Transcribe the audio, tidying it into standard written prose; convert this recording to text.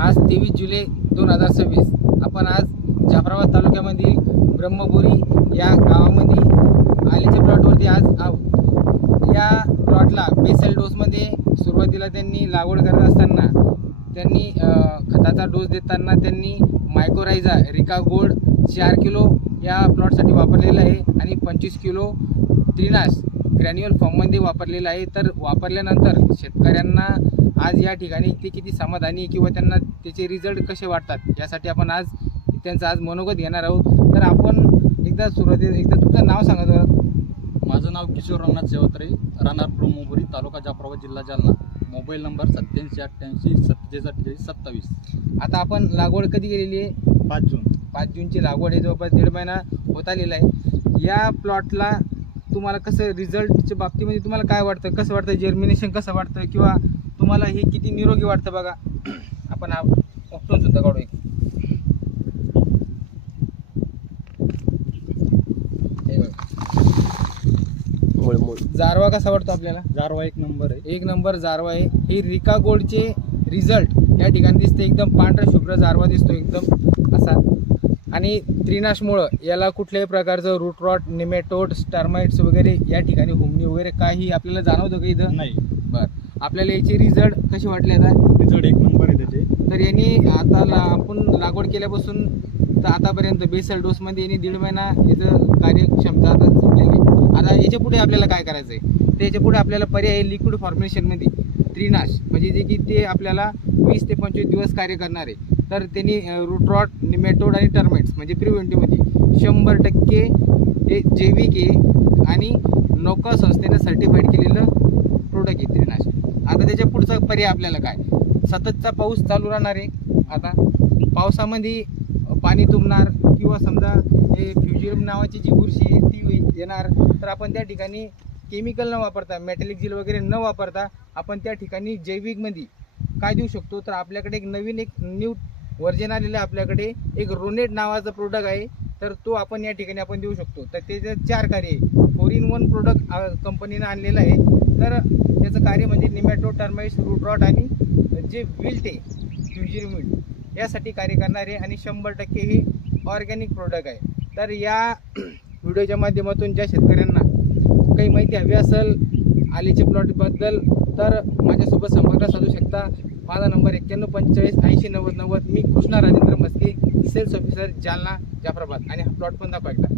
आज 23 जुलै 2026 आपण आज जाफराबाद तालुक्यामधील ब्रह्मपुरी या गावामध्ये आलेच्या प्लॉटवरती आज आहोत। या प्लॉटला बेसल डोसमध्ये सुरुवातीला त्यांनी लागवड करत असताना त्यांनी खताचा डोस देताना त्यांनी मायक्रोरायझा रिका गोल्ड 4 किलो या प्लॉटसाठी वापरलेला आहे आणि 25 किलो त्रिनाश ग्रॅन्युअल फॉर्ममध्ये वापरलेला आहे। तर वापरल्यानंतर शेतकऱ्यांना आज या ठिकाणी ते किती समाधानी किंवा त्यांना त्याचे रिझल्ट कसे वाटतात यासाठी आपण आज त्यांचं आज मनोगत घेणार आहोत। तर आपण एकदा तुमचं नाव सांगा जरा। माझं नाव किशोर रंगनाथ सेवत्रे, राहणार ब्रह्मपुरी, तालुका जाफराबाद, जिल्हा जालना। Mobile number 8788474727। आता आपण लागवड कधी केलेली आहे? 5 जूनची लागवड आहे, जवळपास 1.5 महिना होत आलेला आहे। या प्लॉटला तुम्हाला कसं रिझल्टच्या बाबतीमध्ये तुम्हाला काय वाटतं, कसं वाटतं, जर्मिनेशन कसं वाटतं किंवा तुम्हाला हे किती निरोगी वाटतं बघा। आपण हा उपटून सुद्धा काढू एक। जारवा कसा वाटतो आपल्याला? जारवा एक नंबर आहे, 1 नंबर जारवा आहे। हे रिका गोल्डचे रिझल्ट या ठिकाणी दिसते, एकदम पांढरा शुभ्र जारवा दिसतो एकदम असा। आणि त्रिनाशमुळं याला कुठल्याही प्रकारचं रूट रॉट, निमेटोड, टर्माइट्स वगैरे या ठिकाणी हुमणी वगैरे काही आपल्याला जाणवतं का इथं? नाही। बरं, आपल्याला याचे रिझल्ट कसे वाटले? आता रिझल्ट एक नंबर आहे त्याचे। तर यांनी आता आपण लागवड केल्यापासून तर आतापर्यंत बेसल डोसमध्ये यांनी 1.5 महिना याचं कार्यक्षमता आता संपलेली आहे। आता याच्या पुढे आपल्याला काय करायचं आहे? तर याच्या पुढे आपल्याला पर्याय लिक्विड फॉर्मेशनमध्ये त्रिनाश, म्हणजे जे की ते आपल्याला 20 ते 25 दिवस कार्य करणार आहे। तर त्यांनी रूटरॉट, निमेटोड आणि टर्माइट्स म्हणजे प्रिव्हेंटिव्हमध्ये 100% हे जैविक आहे आणि नौका संस्थेनं सर्टिफाईड केलेलं प्रोडक्ट आहे त्रिनाश। आता त्याच्या पुढचा पर्याय आपल्याला काय? सततचा पाऊस चालू राहणार आहे। आता पावसामध्ये पाणी तुंबणार किंवा समजा हे फ्युजिरम नावाची जी बुरशी आहे ती येणार, तर आपण त्या ठिकाणी केमिकल न वापरता, मेटॅलिक जेल वगैरे न वापरता आपण त्या ठिकाणी जैविकमध्ये काय देऊ शकतो? तर आपल्याकडे एक न्यू व्हर्जन आलेलं आहे, आपल्याकडे एक रोनेट नावाचा प्रोडक्ट आहे, तर तो आपण या ठिकाणी आपण देऊ शकतो। तर त्याचे 4 कार्य आहे। 4-in-1 प्रोडक्ट कंपनीनं आणलेलं आहे। तर त्याचं कार्य म्हणजे निमॅटोड, टर्माइट्स, रूट रॉट आणि जे विल्ट आहे फ्युजिरम विल्ट यासाठी कार्य करणारे आणि 100% हे ऑर्गॅनिक प्रोडक्ट आहे। तर या व्हिडिओच्या माध्यमातून ज्या शेतकऱ्यांना काही माहिती हवी असेल आलीच्या प्लॉटबद्दल तर माझ्यासोबत संपर्क साधू शकता। माझा नंबर 9145809090। मी कृष्णा राजेंद्र मस्के, सेल्स ऑफिसर, जालना, जाफराबाद। आणि हा प्लॉट पण दाखवा एकदा।